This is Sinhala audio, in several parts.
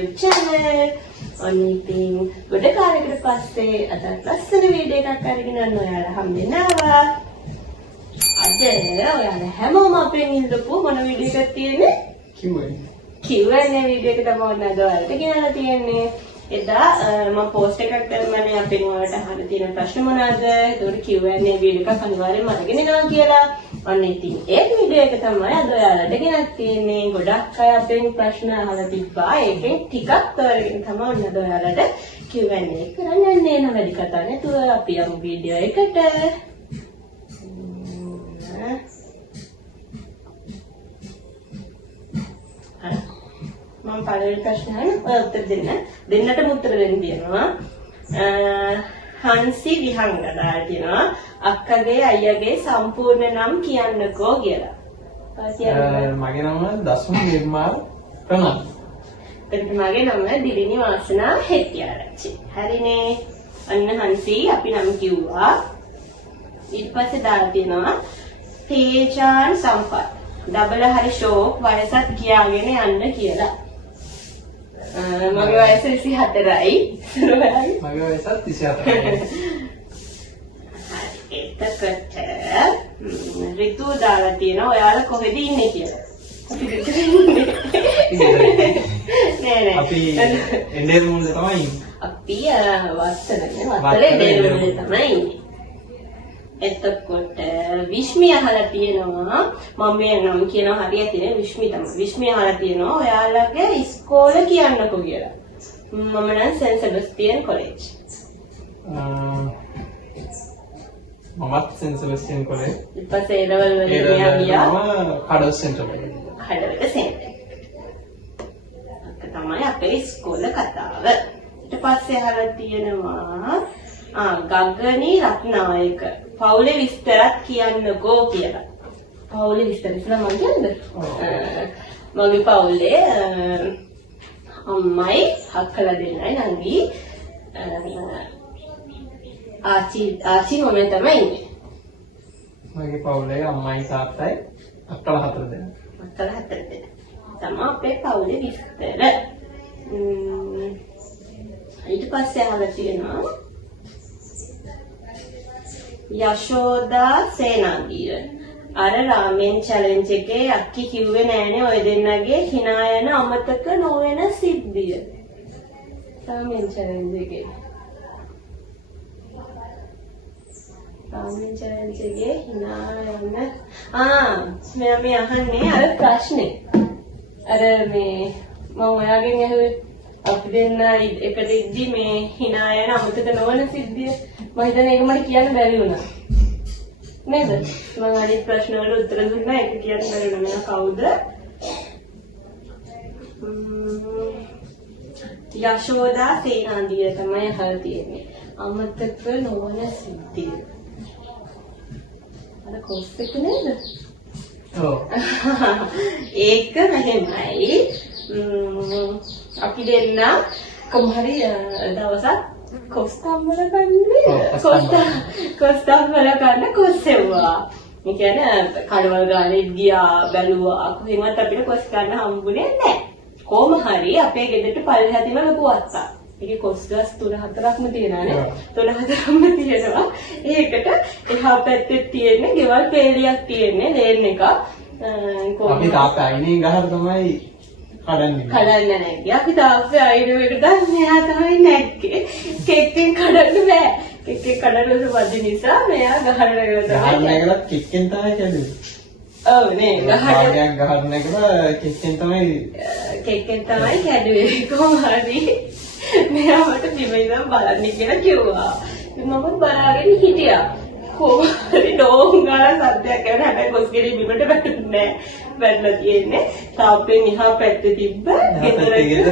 YouTube channel. Only ගොඩ කාලයකට පස්සේ අද ලස්සන වීඩියෝ එකක් අරගෙන ඔයාලා හම්බෙන්න ආවා. අද ඔයාලා හැමෝම අපෙන් ඉල්ලපු මොන වීඩියෝ එකක් තියෙන්නේ? Q&A වීඩියෝ එක තමයි අද ඔයාලට ගෙනල්ලා තියෙන්නේ. එදා මම පෝස්ට් එකක් කරනවානේ අපෙන් ඔයාලට අහන්න තියෙන ප්‍රශ්න මොනවාද? ඒකට Q&A වීඩියෝ එකක් අනිවාර්යෙන්ම අරගෙන එනවා කියලා. අන්න ඉතින් ඒ වීඩියෝ එක තමයි අද ඔයාලට ගෙනත් තියෙන්නේ. ගොඩක් අය අපෙන් ප්‍රශ්න අහලා තිබ්බා. ඒකෙන් ටිකක් තෝරගෙන තමයි අද ඔයාලට Q&A කරන්න යන්නේ. නේද? වැඩි කතා නැතුව අපි යමු වීඩියෝ එකට. මම පළවෙනි ප්‍රශ්නේ උත්තර දෙන්නටම උත්තර දෙන්න තියෙනවා. හන්සි විහංගනා කියනවා අක්කගේ අයියගේ සම්පූර්ණ නම් කියන්නකෝ කියලා. මගේ නම දසුන් නිර්මාල් ප්‍රනාන්දු. මගේ නම දිලිනි වාසනා හෙට්ටිආරච්චි. හරිනේ. අන්න හන්සි අපි නම් කිව්වා. ඊට පස්සේ දාලා තියෙනවා තේජාන් සම්පත්. ඩබල් හරි ෂෝක් වයසත් කියාගෙන යන්න කියලා. මගේ වයස 24යි. මගේ වයසත් 34යි. එතකොට ඍතු දාලා තියෙනවා ඔයාලා කොහෙද ඉන්නේ කියලා. නෑ අපි එන්නේ මුල්ලේ තමයි ඉන්නේ. අපි වස්තරේ දෙරුමේ තමයි ඉන්නේ. එතකොට විශ්මි අහලා තියෙනවා මම මේ නම් කියනවා හරියට තියෙන විශ්මි තමයි. විශ්මි අහලා තියෙනවා ඔයාලගේ ඉස්කෝලේ කියන්නකෝ කියලා. මම නම් සෙන්ට් සෙබස්ටියන් කොලෙජ්. මමත් සෙන්ට් සෙබස්ටියන් කොලෙජ්. ඊපස්සේ ලෙවල් වල ගියා. කඩවල සෙන්ටර් එකේ. කඩවල සෙන්ටර්. ඒක තමයි අපේ ඉස්කෝලේ කතාව. ඊට පස්සේ අහලා තියෙනවා ගගනි රත්නායක පවුලේ විස්තරත් කියන්නකෝ කියලා. පවුලේ විස්තර ඉස්සලා මම කියන්නේ. මගේ පවුලේ අම්මයි අක්කලා දෙන්නයි නංගි ආච්චි මම තමයි ඉන්නේ. මගේ පවුලේ අම්මයි තාත්තයි අක්කලා 4 දෙනෙක්. අක්කලා 4 දෙනෙක්. තමයි අපේ පවුලේ විස්තර. ඊට පස්සේ අහලා තියෙනවා යශෝදා සේනාගීර අර රාමෙන් චැලෙන්ජ් එකේ අක්කි කිව්වේ නෑනේ ඔය දෙන්නගේ hina යන අමතක නොවන සිද්ධිය. රාමෙන් චැලෙන්ජ් එකේ hina යන මේ අහන්නේ අර ප්‍රශ්නේ. අර මේ මම ඔයාගෙන් ඇහුවේ අපි දෙන්න එකට ඉද්දි මේ hina යන අමතක නොවන සිද්ධිය මම හිතන්නේ ඒක මට කියන්න බැරි වුණා. නේද? මම අනිත් ප්‍රශ්න වලට උත්තර දුන්නා ඒක කියන්න බැරි වුණා. මම කවුද? යශෝදා සේනාන්දිය තමයි අහලා තියෙන්නේ. අමතක නොවන සිද්ධිය. අර කොස් එක නේද? ඔව්. ඒක මෙහෙමයි. අපි දෙන්න කොහොම හරි දවසක් කොස්තම්බල ගන්නේ කොස්තම්බල ගන්න කොස්සෙව්වා. ඒ කියන්නේ කඩවල ගානේ ගියා බැලුවා කොහෙවත් අපිට කොස් ගන්න හම්බුනේ නැහැ. කොහොම හරි අපේ ගෙදරට පල්ලෙහා තියෙන ලොකු අත්තා. ඒකේ කොස් ගස් 3-4ක්ම තියෙනවානේ. 3-4ක්ම තියෙනවා. ඒකට එහා පැත්තේ තියෙන්නේ ගෙවල් පෙළියක් තියෙන්නේ ලේන් එක. අපි තාත්තා අයිනේ ගහර තමයි කඩන්න නැග්ගේ. අපි තාත්තේ අයිනෝ එකට මෙයා තමයි නැග්ගේ. කෙක්කෙන් කඩන්න බෑ. කෙක්කෙන් කඩන්න වද නිසා මෙයා ගහන්න නැගලා තමයි. ගහන්නේකලා කෙක්කෙන් තමයි කැඩුවේ. ඔව් නේ ගහන්නේකලා කෙක්කෙන් තමයි කැඩුවේ. කොහොම හරි මෙයා මට බිම ඉඳන් බලන්න කියලා කිව්වා. මම බලාගෙන හිටියා. කොහොම හරි ඩෝන් ගාලා සද්දයක් කරන හැබැයි කොස්ගෙඩි බිමට වැටුන්නේ නැහැ. වැටලා තියෙන්නේ තාප්පෙන් එහා පැත්තේ තිබ්බ ගෙදර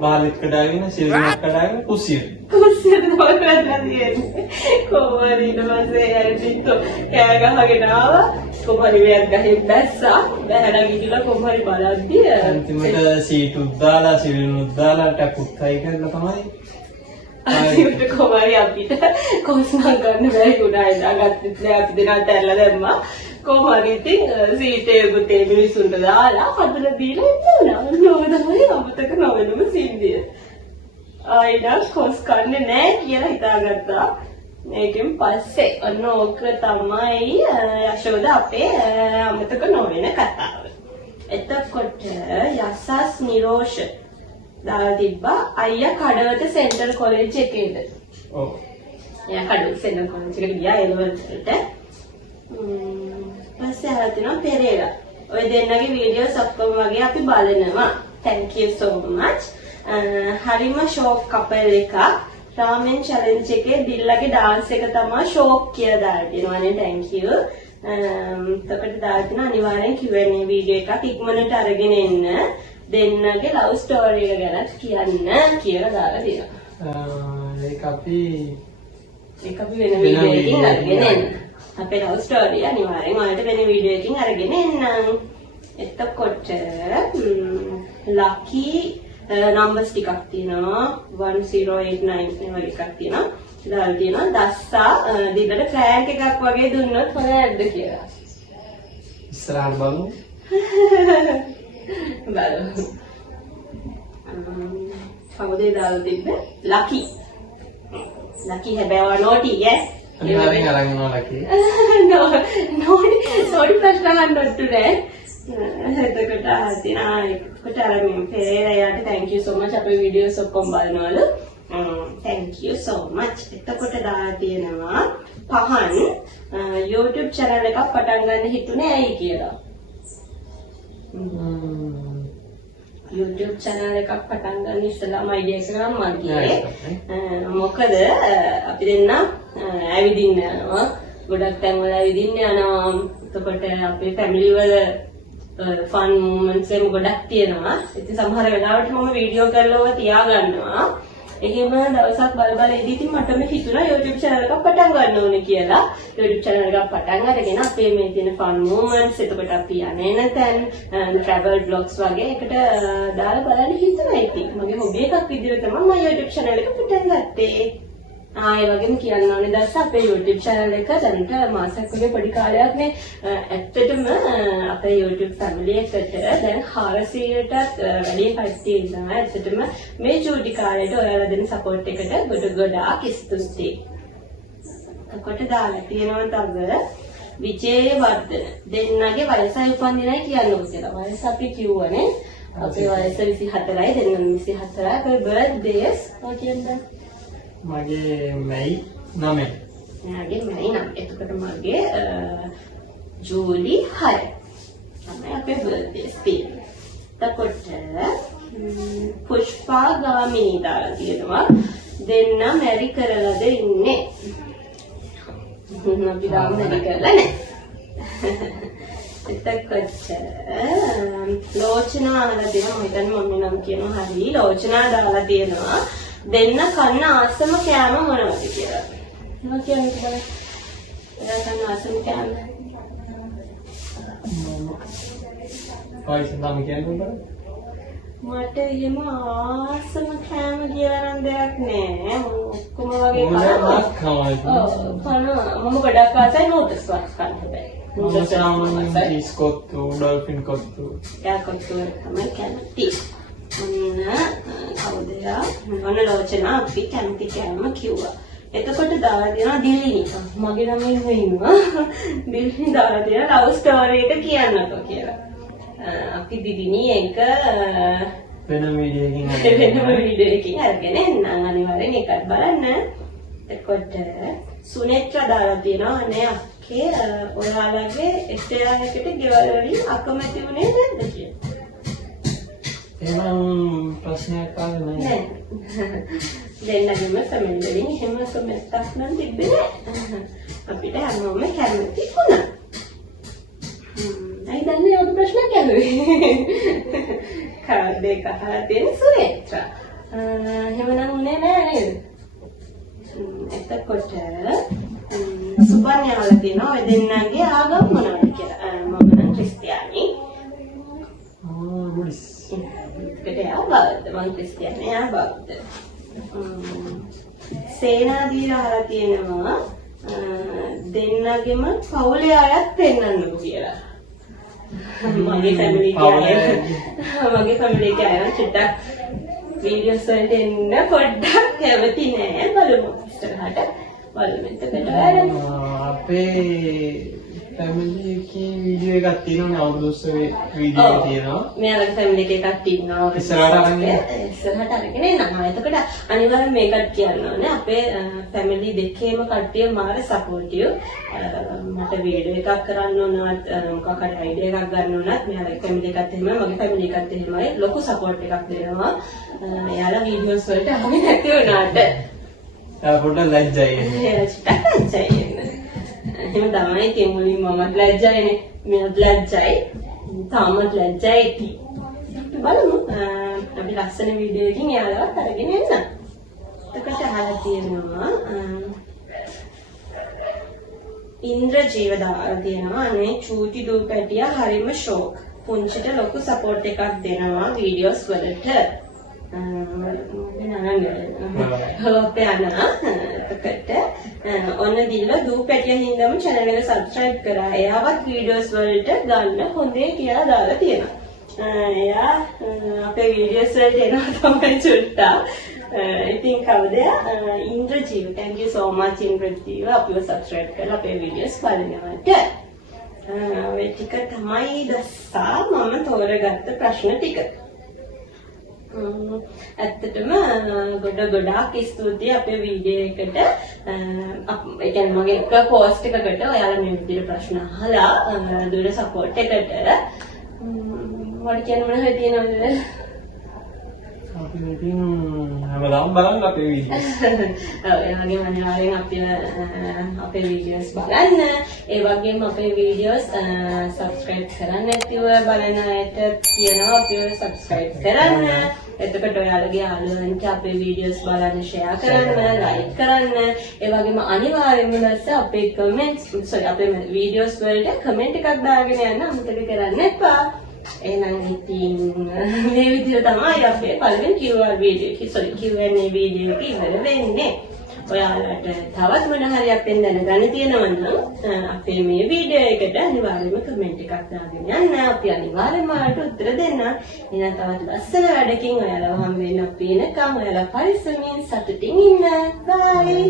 බාලෙත් කඩාගෙන සිල්වරක් කඩාගෙන කුස්සියට තමයි වැටලා තියෙන්නේ. කොහොම හරි ඊට පස්සේ ඇරිටිත් කෑ ගහගෙන ආවා. කොහොම හරි වෙයක් ගහින් බැස්සා. බැහැලා ගිහිල්ලා කොහොම හරි බලද්දී අන්තිමට සීටුත් දාලා සිල්නුත් දාලා ටැපුත් හයි කරලා තමයි අන්තිමට කොහොම හරි අපිට කොස් නම් ගන්න බැරි වුණා. ඉඳාගත්තත් නෑ අපි දෙනාට ඇරලා දැම්මා. කොහොමද ඉතින් සීටේ උගතේ මිනිසුන්ට දාලා හදලා දීලා ඉන්නවා. නෝ තමයි අමතක නොවෙනම සින්දිය. ආයිඩා කොස් කන්නේ නැහැ කියලා හිතාගත්තා. මේකෙන් පස්සේ ඔන්න ඕක තමයි යශෝද අපේ අමතක නොවෙන කතාව. එතකොට යසස් නිරෝෂ දාලා තිබ්බා අයියා කඩවත සෙන්ටරල් කොලෙජ් එකේද. ඔව්. එයා කඩවත සෙන්ටරල් කොලෙජ් එකට ගියා ඒ වලට. පස්සේ ආලා තිනවා පෙරේරා. ඔය දෙන්නගේ වීඩියෝස් ඔක්කොම වගේ අපි බලනවා. thank you so much. හරිම ෂෝක් කපල් එකක්. රාමෙන් චැලෙන්ජ් එකේ දිල්ලගේ ඩාන්ස් එක තමයි ෂෝක් කියලා දාලා තියෙනවානේ. thank you. එතකොට දාලා තියෙන අනිවාර්යෙන් Q&A වීඩියෝ එකක් ඉක්මනට අරගෙන එන්න. දෙන්නගේ ලව් ස්ටෝරි එක ගැන කියන්න කියලා දාලා තියෙනවා. ඒක අපි වෙන වීඩියෝ එකකින් අරගෙන එන්න. අපේ ලව් ස්ටෝරි අනිවාර්යෙන් ඔයාලට වෙන වීඩියෝ එකකින් අරගෙන එන්නම්. එතකොට ලකි නම්බර්ස් ටිකක් තියෙනවා 1089 වගේ එකක් තියෙනවා. දාලා තියෙනවා දස්සා දිගට ප්‍රෑන්ක් එකක් වගේ දුන්නොත් හොඳ නැද්ද කියලා. ඉස්සරහට බලමු. බලමු. කවුද දාලා තිබ්බේ? ලකි. ලකි හැබැයි නෝටි ඈ. අනිවාර්යෙන් අරන් යනවා ලකි. නෝටි ප්‍රශ්න අහන්න ඔට්ටුනේ. එතකොට එතකොට අරගෙන පෙරේරාට thank you so much අපේ වීඩියෝස් ඔක්කොම බලනවලු. thank you so much. එතකොට දාලා තියෙනවා පහන් YouTube channel එකක් පටන් ගන්න හිතුනේ ඇයි කියලා. YouTube channel එකක් පටන් ගන්න ඉස්සෙල්ලාම idea එක ගන්න මම කියේ. මොකද අපි දෙන්න ඇවිදින්න යනවා. ගොඩක් තැන්වල ඇවිදින්න යනවා. එතකොට අපේ family වල fun moments එක ගොඩක් තියෙනවා. ඉතින් සමහර වෙලාවට මම වීඩියෝ කරලා ඔය තියා ගන්නවා. එහෙම දවසක් බල ඉඳිතින් මටම හිතුණා YouTube channel එකක් පටන් ගන්න ඕනේ කියලා. YouTube channel එකක් පටන් අරගෙන අපේ මේ තියෙන fun moments එතකොට අපි යන්නේ නැතන් travel vlogs වගේ එකට දාලා බලන්න හිතුණා ඉතින්. මගේ hobby එකක් විදිහට තමයි මම YouTube channel එක පටන් ගත්තේ. ඒ වගේම කියන්න ඕනේ දැස්ස අපේ YouTube channel එක දැනට මාසයක් වගේ පොඩි කාලයක් මේ ඇත්තටම අපේ YouTube family එකට දැන් 400ටත් වැඩි කට්ටිය ඉන්නවා. ඇත්තටම මේ චූටි කාලේට ඔයාලා දෙන support එකට ගොඩාක් ස්තුතියි. කොට දාලා තියෙනවා තව විජේවර්ධන දෙන්නගේ වයසයි උපන්දිනයි කියන්නකො කියලා. වයස අපි කිව්වනේ. අපේ වයස 24යි දෙන්නම 24යි. අපේ birthdays ඔය කියන්නේ මගේ මැයි 9. එයාගේ මැයි 9. එතකොට මගේ ජූලි 6. තමයි අපේ බර්ත්ඩේස් තියෙන්නේ. එතකොට පුෂ්පා ගාමිණී දාලා තියෙනවා. දෙන්න මැරි කරලාද ඉන්නේ. අපි දාම මැරි කරලා නැහැ. එතකොට ලෝචනා අහලා තියෙනවා. මම හිතන්නේ මම නම් කියනවා හරි. ලෝචනා දාලා තියෙනවා. දෙන්න කන්න ආසම කෑම මොනවද කියලා. මම කියන්නේ බලන්න. එයා කන්න ආසම කෑම. කොයිස් නම් කියන්නේ මට එහෙම ආසම කෑම කියලා නම් දෙයක් නෑ. ඔක්කොම වගේ කන. මම ගොඩක් ආසයි නූඩල්ස් වත් කන්න හැබැයි. නූඩල්ස් නම් ඉස්කොත්තු, ඩොල්ෆින් කොත්තු. යා කොත්තු තමයි කැමති. කවුද යා? මොන ලෝචනා අපි කැමති කෑම කිව්වා. එතකොට දාලා දෙනවා දිල්ලිනි. මගේ නම ඉන්නවා. දිල්ලිනි දාලා දෙනවා ලව් ස්ටෝරි එක කියන්නකෝ කියලා. අපි දිලිනි එක වෙන වීඩියෝ එකකින් අරගෙන එන්නම් අනිවාර්යෙන් ඒකත් බලන්න. එතකොට සුනේත්‍රා දාලා තියෙනවා නේ අක්කේ ඔයාලගේ එස්ටයාකට ගෙවල් වලින් අකමැති වුණේ නැද්ද කියලා. එහෙනම් ප්‍රශ්නයක් ආවේ නැහැ. දෙන්නගෙම කමෙන්ට් වලින් එහෙම කමෙන්ට්ස් නම් තිබ්බේ නැහැ. අපිට හැමෝම කැමති වුණා. අයි දන්නේ ඔය ප්‍රශ්නයක් ඇහුවේ. කාඩ් එක අහලා තියෙන සුනේත්‍රා. එහෙමනම් උනේ නෑ නේද? එතකොට සුපර්ණියාවල තියෙනවා ඔය දෙන්නගේ ආගම මොනවද කියලා. මම නම් ක්‍රිස්තියානි. බුද්දිස්. එයා බෞද්ධ. මම ක්‍රිස්තියානි. එයා බෞද්ධ. සේනාදී අහලා තියෙනවා දෙන්නගෙම පවුලේ අයත් පෙන්වන්නකෝ කියලා. මගේ ෆැමිලි එකේ අය චුට්ටක් වීඩියෝස් වලට එන්න පොඩ්ඩක් කැමති නෑ. බලමු ඉස්සරහට බලමු එතකොට අපේ ෆැමිලි එකේ වීඩියෝ එකක් තියෙනවනේ අවුරුදු උත්සවයේ වීඩියෝ එක තියෙනවා. මෙයාලගේ ෆැමිලි එකක් තියෙනවා. ඉස්සරහට අරගෙන එනවා. එතකොට අනිවාර්යෙන් මේකත් කියන්න ඕනේ. අපේ ෆැමිලි දෙකේම කට්ටිය මාර සපෝටිව්. මට වීඩියෝ එකක් කරන්න උනත් මොකක් හරි අයිඩියා එකක් ගන්න උනත් මෙයාලගේ ෆැමිලි එකත් එහෙමයි මගේ ෆැමිලි එකත් එහෙමයි ලොකු සපෝට් එකක් දෙනවා. එයාලා වීඩියෝස් වලට අහන්නේ නැති වුණාට. පොඩ්ඩක් ලැජ්ජයි. එහෙම තමයි ඉතින් මුලින් මමත් ලැජ්ජයිනේ. මමත් ලැජ්ජයි. තාමත් ලැජ්ජයි. බලමු. අපි ලස්සන වීඩියෝ එකකින් එයාලවත් අරගෙන එන්න. එතකොට අහලා තියෙනවා ඉන්ද්‍රජීව දාලා තියෙනවා අනේ චූටි දූ පැටියා හරිම ෂෝක්. පුංචිට ලොකු සපෝට් එකක් දෙනවා වීඩියෝස් වලට. එතකොට ඔන්න දිල්ල දූ පැටියා හින්දාම channel එක subscribe කරා. එයාවත් වීඩියෝස් වලට ගන්න හොඳේ කියලා දාලා තියෙනවා. එයා අපේ වීඩියෝස් වලට එනවා තමයි චුට්ටා. ඉතින් කවුද? ඉන්ද්‍රජීව. thank you so much ඉන්ද්‍රජීව අපිව subscribe කරලා අපේ වීඩියෝස් බලනවට. ඔය ටික තමයි දස්සා මම තෝරගත්ත ප්‍රශ්න ටික. ඇත්තටම ගොඩක් ස්තුතියි අපේ වීඩියෝ එකට. ඒ කියන්නේ මගේ එක පෝස්ට් එකකට ඔයාලා මේ විදිහට ප්‍රශ්න අහලා දුර සපෝට් එකට මට කියන්න මොන හරි තියෙනවද? අපි ඉතින් හැමදාම බලන්න අපේ වීඩියෝස්. ඔව් ඒ වගේම අනිවාර්යෙන් අපේ වීඩියෝස් බලන්න. ඒ වගේම අපේ වීඩියෝස් subscribe කරන්න නැතිව බලන අයට කියනවා අපිව subscribe කරන්න. එතකොට ඔයාලගේ යාළුවන්ට අපේ වීඩියෝස් බලන්න share කරන්න, like කරන්න. ඒ වගේම අනිවාර්යෙන්ම දැස්ස අපේ අපේ වීඩියෝස් වලට comment එකක් දාගෙන යන්න අමතක කරන්න එපා. එහෙනම් ඉතින් මේ විදිහට තමයි අපේ පළවෙනි Q&A වීඩියෝ එක ඉවර වෙන්නේ. ඔයාලට තවත් මොන හරි අපෙන් දැනගන්න තියෙනවා නම් අපේ මේ වීඩියෝ එකට අනිවාර්යයෙන්ම කමෙන්ට් එකක් දාගෙන යන්න. අපි අනිවාර්යයෙන්ම ඔයාලට උත්තර දෙන්න. එහෙනම් තවත් ලස්සන වැඩකින් ඔයාලව හම් වෙන්න අපි එනකම් ඔයාලා පරිස්සමින් සතුටින් ඉන්න. බයි.